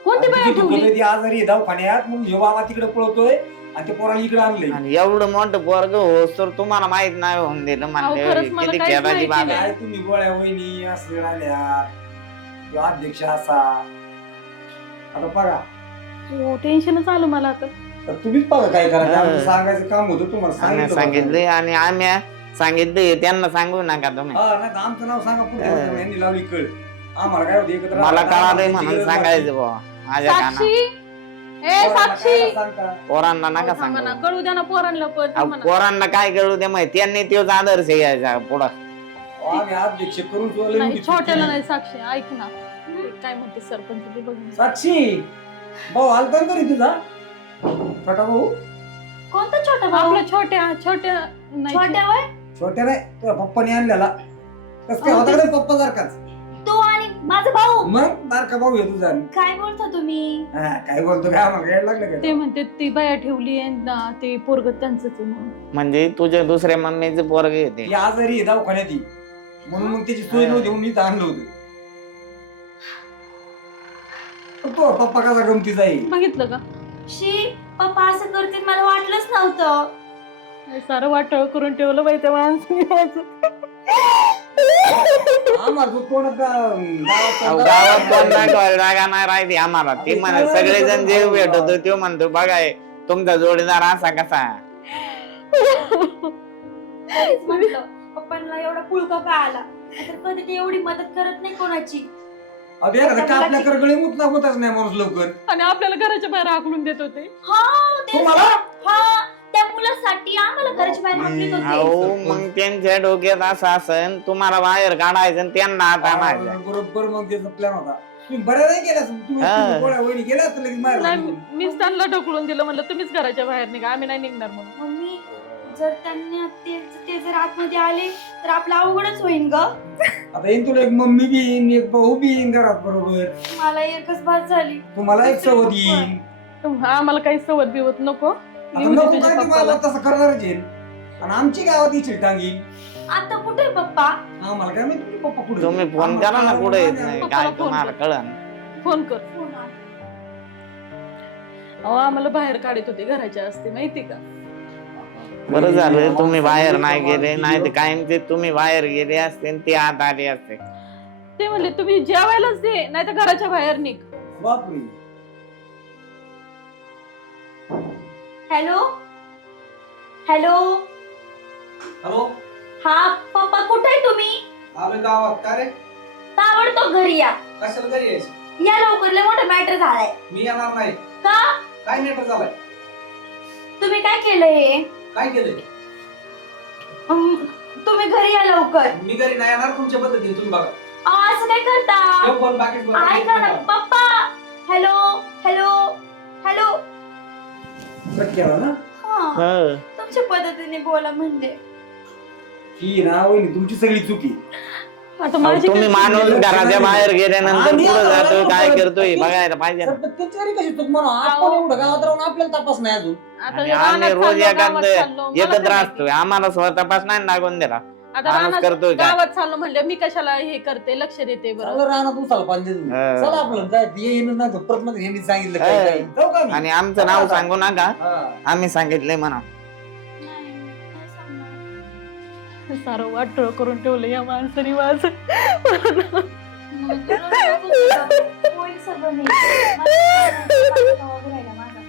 कोणती बाई तिची ठेवली? दुखत ती आजारी आहे दवाखान्यात म्हणून ह्यो बाबा तिकडे पळतोय आणि ते पोराला इकडे आणलंय. आणि एवढं मोठं पोरग होस तर तुम्हाला माहित नाही होऊन दिलं खरंच मला किती काहीच खेळाची माहिती बाब नाही. आहे. काय तुम्ही गोळ्या वहिनी असले राहिल्यात, ह्यो अध्यक्ष असा. आता बघा हो टेन्शनच आलं मला आता. तर तुम्हीच बघा काय करायचं. हा. आम्ही सांगायचं काम होतं तुम्हाला आम्ही सांगितलं. सांगितले आणि आम्ही सांगितले त्यांना सांगू नका तुम्ही. हा नाही तर आमचं नाव सांगा पुढे यांनी लावली कळ आम्हाला काय होतं एकत्र मला राहता, कळालंय आम्हाला म्हणून गरज सांगायचं लागते. बुवा माझ्या साक्षी काना ए साक्षी काय सांगता? पोरांना नका अहो, थांबा ना, सांगू. कळू द्या ना पोरांना पण अहो, थांबा ना. पोरांना काय कळू दे माहिती त्यांनी तोच आदर्श घ्यायचा पुढं. अहो, आम्ही अध्यक्ष करून ठेवलं नाही एवढी छोट्याला चुकी. नाही साक्षी ऐक ना ते काय म्हणते सरपंच ते बघ ना. साक्षी भाऊ आलता ना घरी तुझा छोटा भाऊ कोणता छोटा भाऊ? आपल्या छोट्या नाही छोट्या वय छोट्या नाही तुझ्या पप्पाने आणलेला कस काय अहो, होता का रे पप्पा सारखाच तो आणि माझा भाऊ. मग बारका भाऊ आहे तुझा काय बोलता तुम्ही? हा, काय बोलतो काय आम्हाला यायला लागलं ते का म्हणते ती बाया ठेवली आहे ना ते पोरग त्यांचंच आहे म्हणून. म्हणजे तुझ्या दुसऱ्या मम्मीचे पोरग येते. ती आजारी आहे दवाखान्यात ही. म्हणून मग त्याची सोय नव्हती म्हणून इथं आणलं होतं तो पप्पा कसा गमतीचा आहे बघितलं का शी पप्पा असं करतील मला वाटलंच नव्हतं. हे सारं वाटळ करून ठेवलं बाई त्या माणसाने माझं. आम्हाला तो तोंडात अहो, गावात कोण दाखवायला जागा नाही राहिली आम्हाला. ते म्हणा सगळेजण जे भेटतो तो म्हणतो बघाय तुमचा जोडीदार असा कसा. तेच म्हटलं पप्पांना एवढा पुळका का आला नाहीतर कधी ते एवढी मदत करत नाही कोणाची. अबे एखादा कापल्या करगळे मुतला होताच नाही माणूस लवकर आणि आपल्याला घराच्या बाहेर हाकलून देत होते. हा तेच तुम्हाला? हा त्या मुलासाठी आम्हाला घराच्या बाहेर हाकलीत होते. अहो मग त्यांच्या डोक्यात असं असन तुम्हाला बाहेर काढायचं आणि त्यांना आता आणायचं. बरोबर मग त्याचा प्लॅन होता तुम्ही बऱ्या नाही केल्या तुम्ही हा. गोळ्या वहिनी गेल्या असतं लगेच बाहेर नाही निघून. मीच त्यांना ढकलून दिलं म्हणलं तुम्हीच घराच्या बाहेर निघा आम्ही नाही निघणार म्हणून. मम्मी जर त्यांनी ते जर आतमध्ये आले तर आपलं अवघडच होईन ग. आता येईन तुला एक मम्मी बी येईन एक भाऊ बी येईन घरात बरोबर मला एकच बात झाली. तुम्हाला एक सवत येईन आम्हाला काही सवत बिवत नको. आता येऊ दे नको तुझ्या काय पप्पाला. तुम्हाला तसं करणारच येईल आणि आमची गावात इच्छित टांगील आता कुठे पप्पा? आम्हाला काय माहिती तुमचे पप्पा कुठे तुम्ही फोन करा ना कुठे येत नाही काय पप्पाला फोन तुम्हाला कर. कळन. फोन कर. अहो आम्हाला बाहेर काढत होते घराच्या असते माहिती का. बरं झालं तुम्ही बाहेर नाही गेले नाही तर कायमचे तुम्ही बाहेर गेले असते आणि ते आत आले असते. ते म्हणले तुम्ही जेवायलाच दे नाही तर घराच्या बाहेर निघ. बापरे हॅलो हॅलो हॅलो हा पप्पा कुठे आहे तुम्ही? आम्ही गावात का रे ताबडतोब घरी या. कशाला घरी यायचं या लवकर लय मोठा मॅटर झालाय. मी येणार नाही. का? काय मॅटर झालाय तुम्ही काय केलंय? काय केलंय तुम्ही घरी या लवकर. मी घरी नाही येणार तुमच्या पद्धतीने तुम्ही बघा. अहो, असं काय करता? ठेव फोन बाकीच ऐका ना पप्पा. Hello hello hello. कट केला ना हा हं. तुमच्या पद्धतीने बोला म्हणजे. ही ना वहिनी तुमची सगळी चुकी आता अहो, माझी तुम्ही काय- माणूस घराच्या बाहेर गेल्यानंतर आम्ही पुढे आता जातो काय परत- करतोय बघायला पाहिजे ना. त्याची तरी कशी चूक म्हणा आपण एवढं गावात राहून आपल्याला तपास नाही अजून आता आणि रानात आम्ही रोज चाललो, एखाद गावात चाललो, मला एकत्र काय असतोय आम्हाला स्वतः तपास नाही लागून दिला. आता माणूस रानात करतोय काय? गावात चाललो म्हणलं मी कशाला हे करते लक्ष देते बरं. चाललं राहणार उसाला पाणी देतो. हा. चला आपलं जाय येईन नाही तर परत मध्ये ह्यांनी सांगितलं काय काय. जाऊ का आम्ही? आणि आमचं नाव सांगू नका हा. आम्ही सांगितलंय म्हणा. नाही, काय सांगणार? सारं वाटळ करून ठेवलं या माणसाने माझ. होईल सगळं नीट. मला बघायला माझा.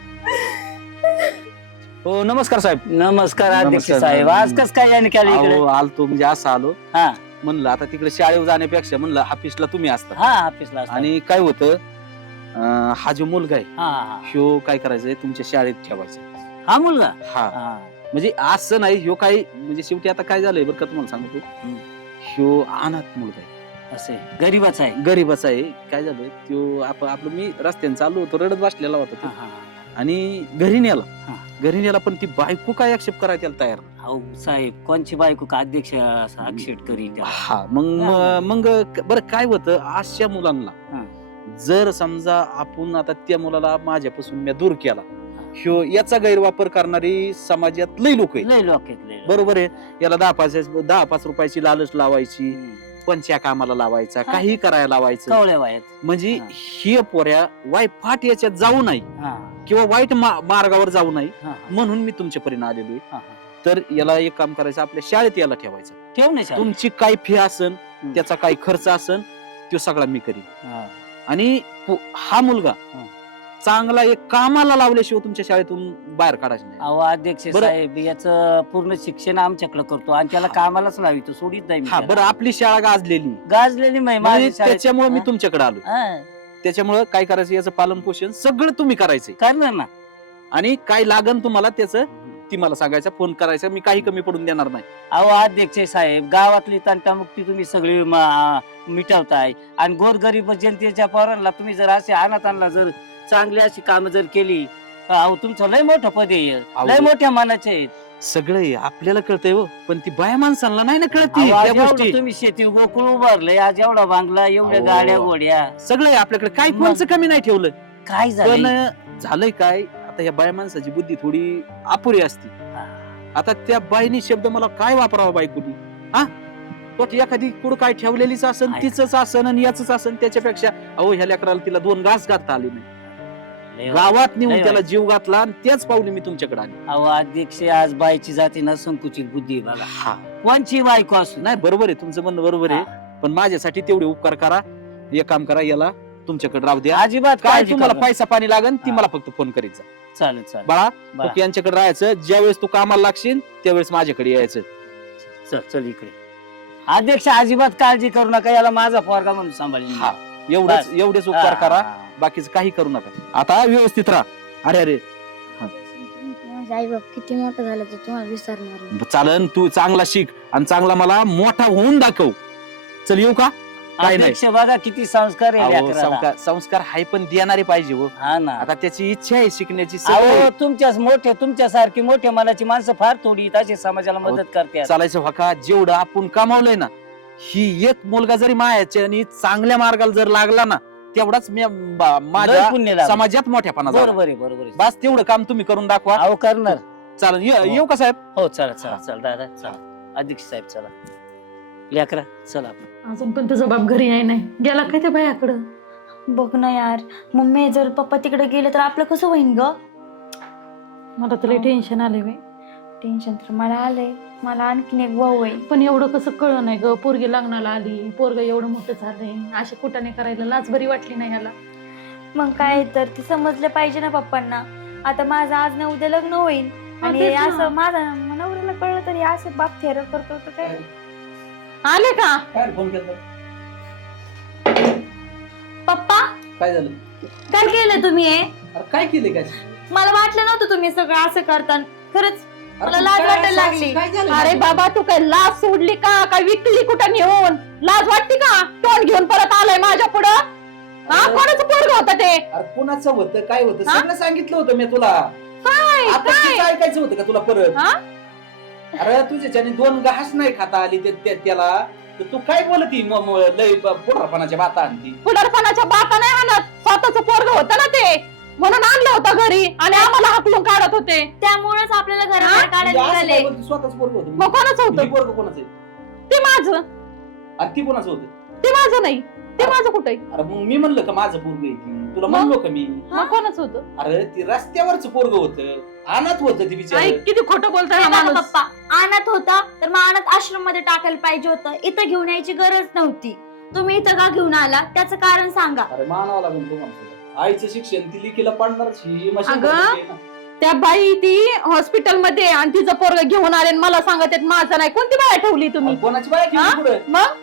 हो नमस्कार साहेब. नमस्कार अध्यक्ष नमस्कार. साहेब. आज कस काय याने केलं इकडे? अहो, आलतो म्हणजे असं आलो हा म्हणलं आता तिकडे शाळेवर जाण्यापेक्षा म्हणलं ऑफिसला तुम्ही असता. हा ऑफिसला असतो. आणि काय होतं हा जो मुलगा आहे हा हा ह्यो काय करायचंय तुमच्या शाळेत ठेवायचा. हा मुलगा हा हा म्हणजे असं नाही ह्यो काय म्हणजे शेवटी आता काय झालंय बरं का तुम्हाला सांगतो ह्यो अनाथ मुलगा आहे असे गरीबाच आहे. गरीबाचा आहे. काय झालं त्यो आपलं मी रस्त्याने चाललो होतो रडत बसलेला होता हा, तो. हा. आणि घरी नेला हा. घरी नेला पण ती बायको काय ऍक्सेप्ट करायला त्याला तयार नाही. अहो साहेब कोणची बायको का अध्यक्ष असं अक्षेट करीन त्याला? हा मग हा. मग बरं काय होतं अशा मुलांना हा. जर समजा आपण आता त्या मुलाला माझ्यापासून मी दूर केला ह्यो याचा गैरवापर करणारी समाजात लई लोक आहेत. लय लोक आहेत, लय लोक. बरोबर आहे. याला 10-5 रुपयाची लालच लावायची पंच्या कामाला लावायचा हा. काही करायला लावायचं कवळ्या वयात. म्हणजे हा. हे पोऱ्या वाईट याच्यात जाऊ नये हा, किंवा वाईट मार्गावर जाऊ नये हा, म्हणून मी तुमच्यापर्यंत आलेलो आहे. हा, हा. तर याला एक काम करायचं आपल्या शाळेत याला ठेवायचं. ठेव नाही साहेब. तुमची काय फी असन त्याचा काय खर्च असन तो सगळा मी करीन. हा. आणि हा मुलगा हा. चांगला एक कामाला लावल्याशिवाय तुमच्या शाळेतून बाहेर काढायचं नाही. अहो अध्यक्ष बरं. साहेब याचं पूर्ण शिक्षण आमच्याकडे करतो आणि त्याला कामालाच लावितो, सोडित नाही मी हा त्याला. बरं, आपली शाळा गाजलेली गाजलेली नाही माझ्या म्हणजे शाळेत. त्याच्यामुळे मी हा? तुमच्याकडे आलो. हा, त्याच्यामुळे काय करायचं याचं पालन पोषण सगळं तुम्ही करायचंय करणार ना. आणि काय लागन तुम्हाला त्याचं ती मला सांगायचं, फोन करायचा, मी काही कमी पडून देणार नाही. अहो अध्यक्ष साहेब गावातली तंटामुक्ती तुम्ही सगळी मिटवताय आणि गोरगरीब जनतेच्या पोरांना तुम्ही जर असे अनाथांना जर चांगली अशी कामं जर केली, अहो तुमचं लय मोठं पद आहे, अहो. लय मोठ्या मानाचे आहेत. सगळं हे आपल्याला कळतंय हो, पण ती बाया माणसांना नाही ना कळती अहो, आज त्या एवढं गोष्टी. तुम्ही शेती गोकुळ उभारलंय, आज एवढा बांगला, एवढ्या अहो. गाड्या घोड्या, सगळं आहे आपल्याकडे, काय कोणचं कमी नाही ठेवलं. काय पण झालं? झालंय काय, आता या बाया माणसाची बुद्धी थोडी अपुरी असते. हा. आता त्या बाईनी शब्द मला काय वापरावा बायकोनी, हा तो एखादी कुठं काय ठेवलेलीच असन, आहे. तिचंच असन आणि याच असन, त्याच्यापेक्षा अहो ह्या लेकराला तिला 2 घास घालता आले नाही, लय गावात नेऊन लय त्याला जीव घातला आणि त्याच पावली मी तुमच्याकडे आले. अहो अध्यक्ष आज बाईची जाती ना संकुचित बुद्धी आहे बघा. हा कोणची बायको असू नाही, बरोबर आहे तुमचं म्हणणं, बरोबर आहे. पण माझ्यासाठी तेवढे उपकार करा, एक काम करा, याला तुमच्याकडे राहू द्या. अजिबात काय काळजी तुम्हाला करू नका. पैसा पाणी लागन ती हा. मला फक्त फोन करायचा. चालेल चालेल बाळा बरं. फक्त यांच्याकडे राहायचं, ज्यावेळेस तू कामाला लागशील त्यावेळेस माझ्याकडे यायचं. चल चल इकडे. अध्यक्ष अजिबात काळजी करू नका, याला माझा पोरगा म्हणून सांभाळीन. हा एवढेच उपकार करा, हा. बाकीचं काही करू नका. आता व्यवस्थित राहा. अरे अरे माझे आई बाप किती मोठं झालं तर तुम्हाला विसरणार. चालन, तू चांगला शिक आणि चांगला मला मोठा होऊन दाखव. चल येऊ का? काय नाही. अध्यक्ष बघा किती संस्कार आहे अहो, लेकराला. संस्कार हाय पण देणारे पाहिजे हो. हा ना. आता त्याची इच्छा आहे शिकण्याची, सवय अहो आहे. तुमच्यासारखी मोठ्या मनाची माणसं फार थोडी अशी समाजाला मदत करतात. चालायचं व्हा, जेवढं आपण कमावलंय ना, ही एक मुलगा जरी मायाच्या आणि चांगल्या मार्गाला जर लागला ना, तेवढाच मी लय माझ्या पुण्य लागलं. समाजात मोठ्यापणा झाला. बरोबर आहे बरोबर आहे. बस तेवढं काम तुम्ही करून दाखवा. अहो करणार. चालेल, येऊ का साहेब? हो चला चला चला दादा चला. अध्यक्ष साहेब चला. लेकरा चला आपण. अजून पण तुझा बाप घरी आहे नाही, गेला काय त्या बायाकडं? बघ ना यार, मम्मी जर पप्पा तिकडे गेले तर आपलं कसं होईन ग? मला तुला टेन्शन आले बाई. टेन्शन तर मला आलंय, मला आणखीन एक भाऊ आहे. पण एवढं कसं कळलं नाही ग, पोरगी लग्नाला आली, पोरग एवढं मोठं झालंय, अशी कुठाने करायला लाज बरी वाटली नाही याला. मग काय तर ते समजलं पाहिजे ना पप्पांना. आता माझं आज ना उद्या लग्न होईल आणि तेच ना. असं माझा नवऱ्याला कळलं तरी असं बाप थेर करतो तर काय? आले का? काय फोन केला? पप्पा काय झालं? काय केलं तुम्ही हे? अरे काय केले काय? मला वाटलं नव्हतं तुम्ही सगळं असं करता. खरंच मला लाज वाटायला लागली. अरे बाबा, तू काय लाज सोडली का? काय विकली कुठं नेऊन? लाज वाटते का? तोंड घेऊन परत आलाय माझ्या पुढं. हा, कोणाचं पोरग होतं ते? अरे कोणाचं होतं, काय होतं, हा? सगळं सांगितलं होतं मी तुला. काय आता काय? तिचं ऐकायचं होतं का तुला परत? हा? अरे तुझ्याच्याने 2 घास नाही खाता आली त्याला, तर तू काय बोलती लय पुढारपणाच्या बाता आणती. पुढारपणाच्या बाता नाही आणत, स्वतःच पोरग होतं ना ते, म्हणून आणलं होतं घरी आणि आम्हाला हाकलून काढत होते. त्यामुळेच आपल्याला हा? घराबाहेर काढायला म्हणजे असं निघाले. काय बोलती, स्वतःच पोरग होतं. मग कोणाचं ही होतं? पोरग कोणाचं आहे? ते माझं. आणि ती कोणाचं होतं? ते माझं नाही, ते माझं कुठे? अरे मग मी म्हणलं का माझं पोरग आहे ती, तुला मग? म्हणलो का मी? मग कोणाचं होतं? अरे ती रस्त्यावरच पोरग होतं, अनाथ होतं ती बिचार. आई, किती खोटं बोलताय हा बघा माणूस. पप्पा, अनाथ होता तर मग अनाथ आश्रम मध्ये टाकायला पाहिजे होतं. इथं घेऊन यायची गरज नव्हती. तुम्ही इथं का घेऊन आला त्याचं कारण सांगा. अरे मानावं लागेल तुम्हाला. आईचं शिक्षण ती लिखीला पाडणारच ही मशीन अगं, आहे ना. त्या बाई ती हॉस्पिटल मध्ये आणि तिचं पोरग घेऊन आले आणि मला सांगत आहेत माझं नाही. कोणती बाया ठेवली तुम्ही? अरे कोणाची बाया हा? केली पुढे? मग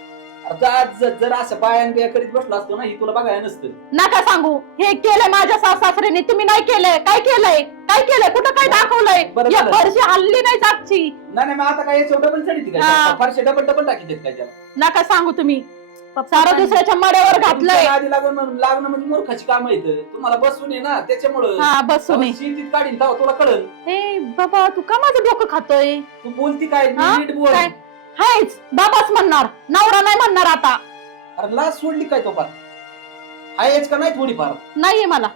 आता आज जर असं बायान बिया करीत बसलो असतो ना, ही तुला बघायला नसतं. नका सांगू, हे केलंय माझ्या सासऱ्याने, तुम्ही नाही केलंय. काय केलंय? काय केलंय? कुठं काय दाखवलंय? बरं या झालं. फरशी हल्ली नाही जागची. नाही नाही, मग आता काय याच्यावर डबल चढी हा. काय फारशे डबल टाकी देत काय त्याला? नका सांगू तुम्ही. पप्पा सारं दुसऱ्याच्या मड्यावर घातलंय. तुमच्या आधी लागणं म्हणजे मूर्खाची काम येतं. तुम्हाला बसून ये ना, त्याच्यामुळं हा, बसून ये. शेतीत काढीन तेव्हा तुला कळल. ए बाबा, तू का माझं डोकं खातोय? तू बोलती काय? हा? नीट बोल. काय? हायच बाबाच म्हणणार, नवरा नाही म्हणणार आता. अरे लाज सोडली काय तो फार? आहेच का नाही थोडीफार? नाहीये मला.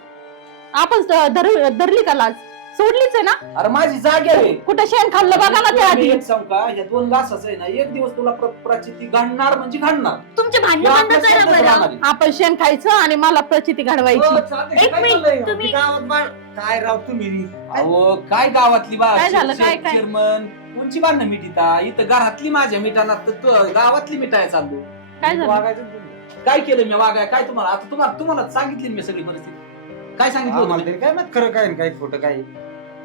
आपण धरली का लाज? सोडलीच आहे ना. अरे माझी जागे आहे. कुठं शेण खाल्लं बघा ना त्या मी आधी. एक सांगू का, या 2 घासाचं आहे ना, एक दिवस तुला प्रचिती घडणार म्हणजे घडणार. तुमचे भांडण या बंद आपल्या करा शेतात बरं. राहणार आहे. आपण शेण खायचं आणि मला प्रचिती घडवायची. हो, चालतंय. एक काय मिनिट, चाललंय? तुम्ही काय राव तुम्ही? अहो काय गावातली बा काय झालं, काय? चेअरमन कोणची बांधणं मिठीता इथं घरातली माझ्या मिठाना तर गावातली मिठाय चाललो. काय झालं? वागायचं ना तुम्ही. काय केलं मी वागाय? काय तुम्हाला आता तुम्हाला सांगितली मी सगळी परिस्थिती. काय सांगितलं होतं आम्हाला मी? तरी काय माहित खरं काय आणि काय खोटं काय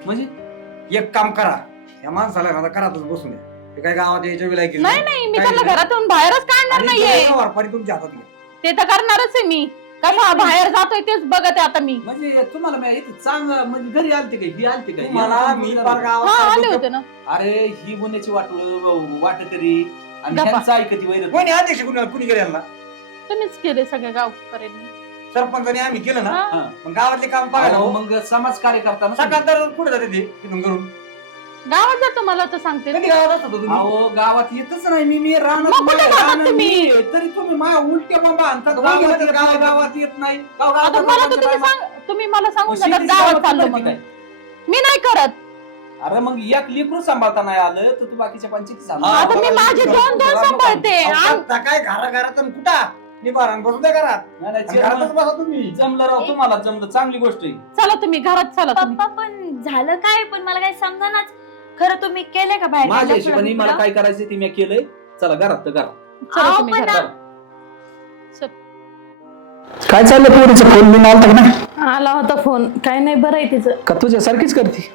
म्हणजे एक काम करा या माणसाला ना घरातच बसून द्या ते काय गावात यायच्या वेळेला की नाही नाही मी काय त्याला नाही. घरातून बाहेरच काढणार आणि नाहीये ते वारपारी तुमच्या हातात घ्या. ते तर करणारच आहे मी कसा बाहेर जातोय तेच बगत आहे आता मी म्हणजे तुम्हाला मी इथं चांगलं म्हणजे घरी आलते काय ही आलते काय तुम्हाला मी पार हा गावात आले होते ना अरे ही गुन्ह्याची वाटकरी आणि गप्पा. ह्यांचं ऐकती वैर कोणी अध्यक्ष कुणी केलं यांना तुम्हीच केले सगळे गावकऱ्यांनी सरपंचाने आम्ही केलं ना हा. मग गावातले काम बघायला अहो, हो. मग समाज कार्य करताना सकाळ तर कुठे जाते ते तिथून घरून गावात जातो मला तर सांगते कधी गावात असतो तुम्ही अहो गावात येतच नाही मी राहणार मग कुठे जातात तुम्ही? तरी तुम्ही माझ्या उलट्या बाबा आणतात गावात गावात येत नाही. गावात येत नाही आता मला तर तुम्ही मला सांगून जातात गावात चाललो म्हणून मी नाही करत अरे मग एक लेकरू सांभाळता नाही आलं तर तू बाकीच्या पंचायती हा. सांभाळ आता मी माझे दोन सांभाळते आता काय घरात कुठं निवारण बसू द्या घरात नाही, नाही, आणि घरातच चेअरमन, बसा तुम्ही जमलं राव तुम्हाला जमलं चांगली गोष्ट आहे चला तुम्ही घरात चला तुम्ही पप्पा पण झालं काय पण मला काही समजानाच खरं तुम्ही केले का बाहेर माझ्या गेल्या हिशोबाने पुढं? मला काय करायचं ते मी केलंय चला घरात तर घरात चला अहो, तुम्ही पण घरात. काय चाललं पोरीचं फोन बिन आलता का नाही आला होता फोन काय नाही बरं आहे तिचं का तुझ्यासारखीच करते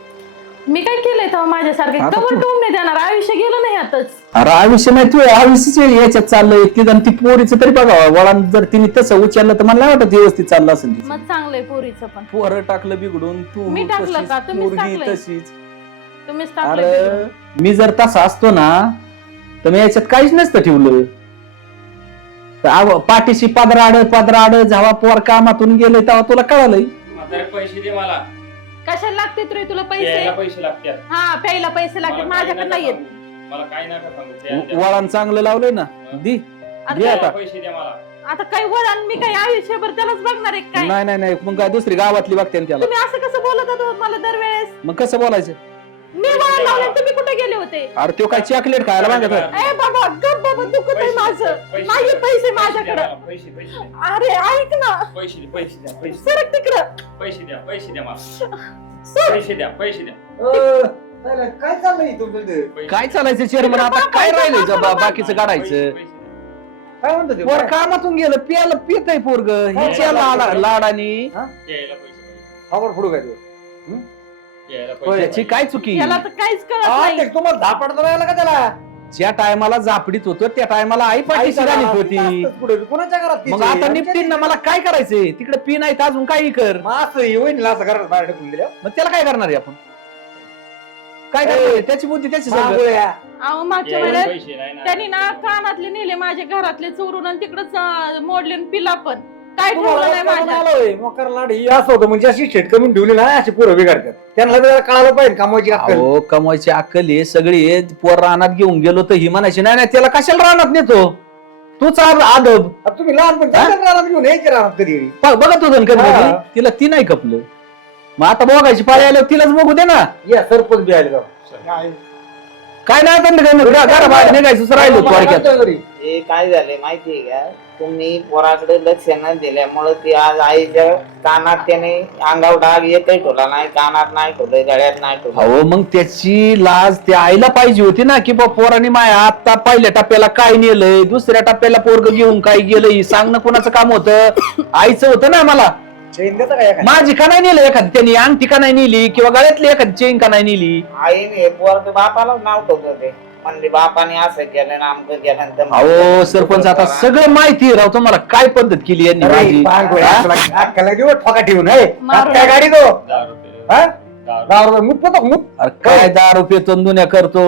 मी काय केलंय तेव्हा माझ्यासारखे आता कवर तू- टोम नाही देणार आयुष्य गेलं नाही आताच अरे आयुष्य नाही तू आयुष्य याच्यात चाललंय ती पोरीचं तरी बघा वळण जर तिने तसं उचललं तर मला नाही वाटत व्यवस्थित चाललं असेल तिचं. मग चांगलंय पोरीचं पण पोरं टाकलं बिघडून तू मी टाकलं तशीच, का? तुम्हीच पोरगी टाकलंय. तशीच तुम्हीच अरे टाकलं मी जर तसा असतो ना तर मी याच्यात काहीच नसतं ठेवलं तर पाठीशी पदराड जेव्हा पोर कामातून गेले तेव्हा तुला कळालंय म्हातारे पैसे दे मला कशाला लागते रे तुला प्यायला पैसे पैसे लागतात हा प्यायला पैसे लागतात मला काही माझ्याकडे नका नाहीयेत सांगू. मला काही नका सांगू द्या, द्या. वळण चांगलं लावलंय ना दी आता दे काय- आता पैसे द्या मला आता काय वळण मी काय आयुष्यभर त्यालाच बघणार आहे काय नाही नाही नाही मग काय दुसरी गावातली बघते ना त्याला तुम्ही असं कसं बोलत होतो मला दरवेळेस मग कसं बोलायचं मी वळण लावले तुम्ही कुठे गेले होते अरे तो काय चॉकलेट खायला मागत आहे? ए बाबा गप बाबा दुखत आहे माझं नाही पैसे माझ्याकडे पैसे पैसे द्या. अरे ऐक ना पैसे द्या पैसे द्या पैसे सरक तिकडं पैसे द्या पैसे द्या मला सर पैसे द्या पैसे द्या काय चाललंय तुमचं ते? पैसे- काय चालायचं चेअरमन आता काय राहिलंय जबा बाकीचं पैसे- काढायचं पैसे- काय म्हणतो ते? पोर कामातून गेलं पियाला पित आहे पोरग हिच्या लाडानी प्यायला पैसे पाहिजे. आवड फोडू काय ते? प्यायला होय, पैसे त्याची काय चुकी याला तर काहीच कळत हा, नाही ते तुम्हाला धापडता राहिला का त्याला ज्या टायमाला झापडीत होतो त्या टायमाला आई पाठीशी राहिली होती पुढे कोणाच्या घरात मग तिचे? आता निपटीन ना मला काय करायचंय तिकडे पी नाही तर अजून काही कर मग असं हे होईल ना असं घरात बाहेर ढकलून दिलं मग त्याला काय करणार आहे आपण काय करणार आहे? त्याची बुद्धी त्याची सगळं मागोळ्या. अहो मागच्या प्यायला वेळेस पैसे नाही ना. त्यांनी ना कानातले नेले माझे घरातले चोरून आणि तिकडच मोडले आणि पिला पण काय तुम्हाला ठेवलं नाही काय माझ्या आलोय? मकर लाड ही असं होतं म्हणजे अशी शेट कमी ठेवली ना अशी पोरं बिघडतात त्यांना जरा कळायला पाहिजे कामाची अक्कल अहो कमवायची अक्कल हे सगळी हे पोर रानात घेऊन गेलो तर ही म्हणायची नाही नाही त्याला कशाला रानात नेतो तूच आदब आता तुम्ही लहानपणी रानात घेऊन यायचे रानात कधी बघत होतं ना हा. कधी तिला ती नाही कपलं मग आता बघायची पाळी आल्यावर तिलाच बघू दे ना या सरपंच बी आले काय नाही आता घराबाहेर निघायचं राहिलो थोडक्यात हे काय झालंय माहितीये का तुम्ही पोराकडे लक्ष न दिल्यामुळे ती आज आईच्या कानात त्याने अंगावर डाग एकही ठेवला नाही कानात नाही ठेवलं गळ्यात नाही ठेवलं अहो मग त्याची लाज त्या आईला पाहिजे होती ना की बा पोरांनी माया आता पहिल्या टप्प्याला काय नेलंय दुसऱ्या टप्प्याला पोरग घेऊन काय गेलंय सांगणं कोणाचं काम होतं आईचं होतं ना मला चैन देता काय माझी का नाही नेलं एखादी त्यांनी अंगठी का नाही नेली किंवा गळ्यातली एखादी चेन का नाही नेली आईने पोरग बापाला नाव ठेवत होते म्हणजे बापाने असं केलं ना आमचं केलं आणि तमकं अहो केलं. सरपंच आता सगळं माहिती आहे राव तुम्हाला काय पद्धत केली यांनी माझी हा? ठोका ठेवून हे. मारून काय गाडी तो 10 रुपये हा? 10 रुपये. 10 रुपये मुठ पोतो मुठ अरे काय 10 रुपये तंदुन्या करतो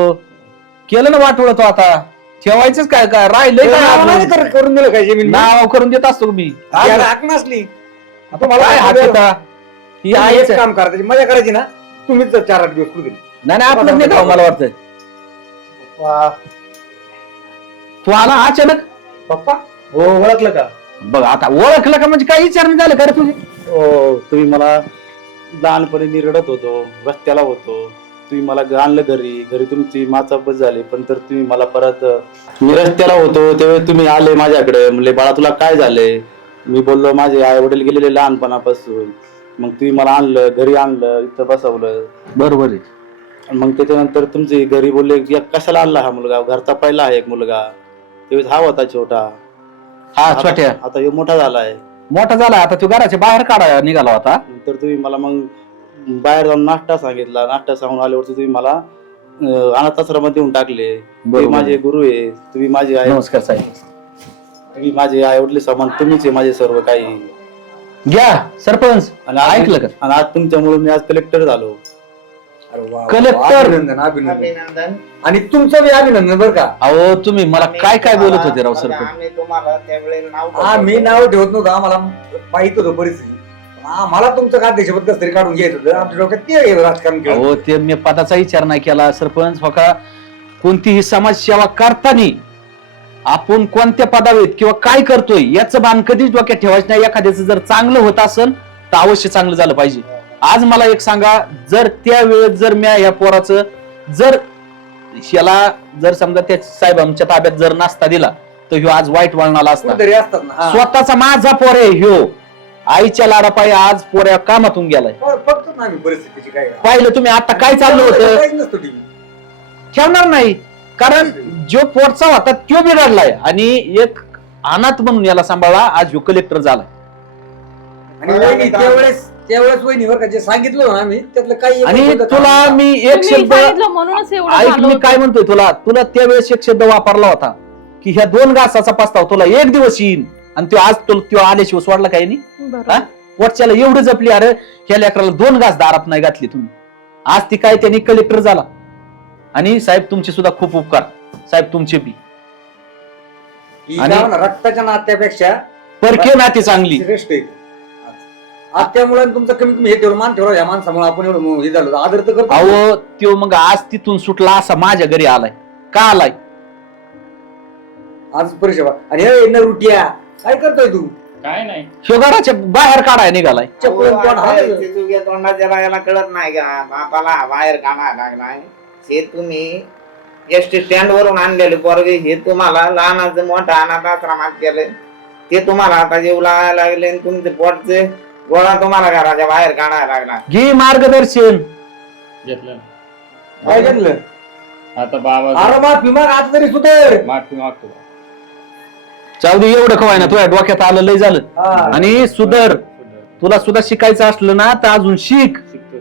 केलं ना वाटोळं तो आता ठेवायचंच काय काय राहिलंय नाव नाही काय तर करून दिलं काय जमीन नाव करून देत असतो मी याला हाक नसली आता मला काय हात होता ही तुम्ही आईच एक काम करा त्याची मजा करायची ना तुम्हीच 4-8 दिवस करू दिली नाही नाही आपलं नाही का मला वाटतं तू आला अचानक पप्पा हो ओळखलं का बघ आता ओळखलं का म्हणजे काय विचार नाही झालं का रे तुझे हो तुम्ही मला लहानपणी मी रडत होतो रस्त्याला होतो तुम्ही मला आणलं घरी तुमची माचापच झाली पण तर तुम्ही मला परत मी रस्त्याला होतो त्यावेळी तुम्ही आले माझ्याकडे म्हणले बाळा तुला काय झालंय मी बोललो माझे आई वडील गेलेले लहानपणापासून मग तुम्ही मला आणलं घरी आणलं इथं बसवलं बरोबर आहे आणि मग त्याच्यानंतर तुमचे घरी बोलले की कशाला आणला हा मुलगा घरचा पहिला आहे एक मुलगा त्यावेळेस हा होता छोटा हा छोट्या आता हे मोठा झालाय मोठा झाला आता तो घराच्या बाहेर काढा निघाला होता. तर तुम्ही मला मग बाहेर जाऊन नाश्ता सांगितला. नाश्ता सांगून आल्यावरती तुम्ही मला अनाथ आश्रमात देऊन टाकले. तुम्ही माझे गुरु आहे, तुम्ही माझे आई, नमस्कार साहेब. तुम्ही माझे आई वडील समान, तुम्हीच आहे माझे सर्व काही. घ्या सरपंच, आणि आज- ऐकलं का? आणि आज तुमच्यामुळे मी आज कलेक्टर झालो. अरे वा, वा, कलेक्टर. अभिनंदन अभिनंदन. अभिनंदन. आणि तुमचं बी अभिनंदन बरं का. अहो तुम्ही मला काय काय बोलत होते राव आता सरपंच. आम्ही तुम्हाला त्यावेळी नाव आम्ही नाव ठेवत नव्हतं, आम्हाला माहित होतं परिस्थिती. आम्हाला तुमचं अध्यक्षपद कसं तरी काढून घ्यायचं होतं. आमच्या डोक्यात ते आहे राजकारण खेळ. अहो ते मी पदाचा विचार नाही केला सरपंच. हो का, कोणतीही समाजसेवा करताना आपण कोणत्या पदावेत किंवा काय करतोय याचं भान कधीच डोक्यात ठेवायचं नाही. एखाद्याचं जर चांगलं होत असेल तर अवश्य चांगलं झालं पाहिजे. आज मला एक सांगा, जर त्या वेळेत जर मी या पोराचं जर ह्याला जर समजा त्या साहेबांच्या ताब्यात जर नाश्ता दिला तर ह्यो आज वाईट वळणाला असता. कोणतरी असतात ना. हा. स्वतःचा माझा पोर आहे ह्यो, आईच्या लाडापायी आज पोऱ्या कामातून गेलाय. फक्त ना आम्ही परिस्थितीची काय पाहिलं तुम्ही आता काय चाललं होतं. काहीच नसतो टीव्ही. ठेवणार नाही, कारण जो पोटचा होता तो बिघडलाय आणि एक अनाथ म्हणून याला सांभाळला. आज ह्यो कलेक्टर झालाय. आणि वहिनी त्यावेळेस वहिनीवर का जे सांगितलं ना आम्ही त्यातलं काही आणि एक तुला मी एक तुम्ही शब्द सांगितलं म्हणूनच एवढं ऐक, झालं मी होतं. काय म्हणतोय तुला त्यावेळेस एक शब्द वापरला होता की ह्या 2 घासाचा प्रस्ताव तुला एक दिवस येईन आणि तो आज तो आल्याशिवाय सोडला काही नाही. बरोबर. हा? वरच्याला एवढं जपली, अरे ह्या लेकराला 2 घास दारात नाही घातली तुम्ही. आज ती काय त्यांनी कलेक्टर झाला. आणि साहेब तुमचे सुद्धा खूप उपकार साहेब, तुमचे बी. आणि- रक्ताच्या नात्यापेक्षा परके नाती चांगली. श्रेष्ठ आहे. आज त्यामुळे तुमचं कमी कमी हे ठेवलं, मान ठेवलं या माणसामुळे आपण एवढं हे झालं. आदर तर करतो. अहो त्यो मग आज तिथून सुटला असा माझ्या घरी आलाय. का आलाय? आज परिषद आणि हे नरुटिया काय करतोय तू. काय नाही. शोगाराच्या बाहेर काढाय निघालाय. चपळून तोंड हालायचं. चुकीच्या तोंडाच्या याला कळत नाही का बापाला बाहेर काढायला लागलाय. हे तुम्ही एसटी स्टँड वरून आणलेले पोरगे हे तुम्हाला लहानाचं मोठं अनाथ आश्रमात केलं. ते तुम्हाला आता जेवू लागायला लागले आणि तुमचे पोटचे गोळा तुम्हाला घराच्या बाहेर काढायला लागला. घे मार्गदर्शन. घेतलं ना. काय घेतलं. आता बाबा अरे माफी माग आता तरी सुधर. माफी मागतो. जाऊ दे, एवढं खवाय ना तुझ्या डोक्यात आलं लय झालं. हा. आणि सुधर, तुला सुद्धा शिकायचं असलं ना तर अजून शिक. शिकतो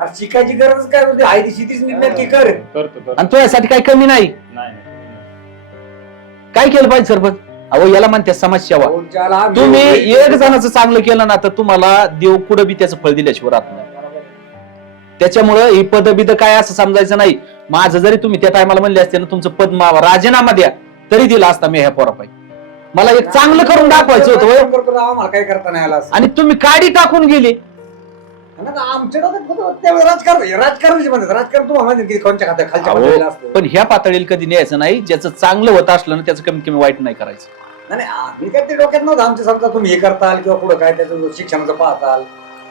अरे शिकायची गरज काय होती. आहे ती शेतीच नीट नक्की कर. करतो. आणि तुझ्यासाठी काही कमी नाही. नाही. काय केलं पाहिजे सरपंच? अहो याला म्हणते समाजसेवा. हो, ज्याला तुम्ही एक जणाचं चांगलं केलं ना तर तुम्हाला देव पुढे बी त्याचं फळ दिल्याशिवाय राहत नाही. त्याच्यामुळं ही पद बिद काय असं समजायचं नाही. माझं जरी तुम्ही त्या टायमाला म्हणले असते ना तुमचं पद राजीनामा द्या तरी दिला असता मी ह्या पोरापाई. मला एक चांगलं करून दाखवायचं होतं होय. आम्हाला काय करता नाही आला असं. आणि तुम्ही काडी टाकून गेले. आमच्या डोक्यात होतं त्यावेळी राजकारणाची म्हणतात. राजकारण तुम्हाला माहिती आहे की कोणत्या खालच्या अहो, पातळीला असतं. पण ह्या पातळीला कधी न्यायचं नाही. ज्याचं चांगलं होत असलं ना त्याचं कमीत कमी वाईट नाही करायचं. नाही आम्ही काय ते डोक्यात नव्हतं आमच्या. समजा तुम्ही हे करताल किंवा पुढे काय त्याचं शिक्षणाचं पाहताल.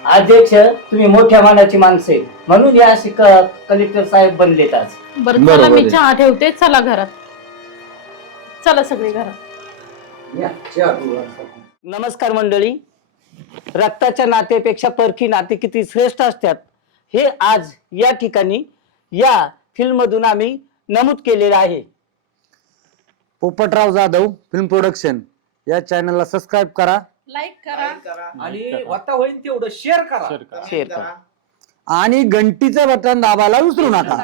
अध्यक्ष तुम्ही मोठ्या मानाची माणसे म्हणून या कलेक्टर साहेब बनलेत आज. बरं चला, बरोबर मी आहे. चहा ठेवते. चला घरात, चला सगळे घरात. नमस्कार मंडळी. रक्ताच्या नातेपेक्षा परखी नाते किती श्रेष्ठ असतात हे आज या ठिकाणी या फिल्ममधून आम्ही नमूद केलेलं आहे. पोपटराव जाधव फिल्म प्रोडक्शन या चॅनलला सबस्क्राईब करा, लाईक करा. आणि वाता होईल तेवढं शेअर करा. शेअर करा. आणि घंटीचं बटन दाबायला विसरू नका.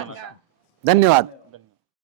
धन्यवाद.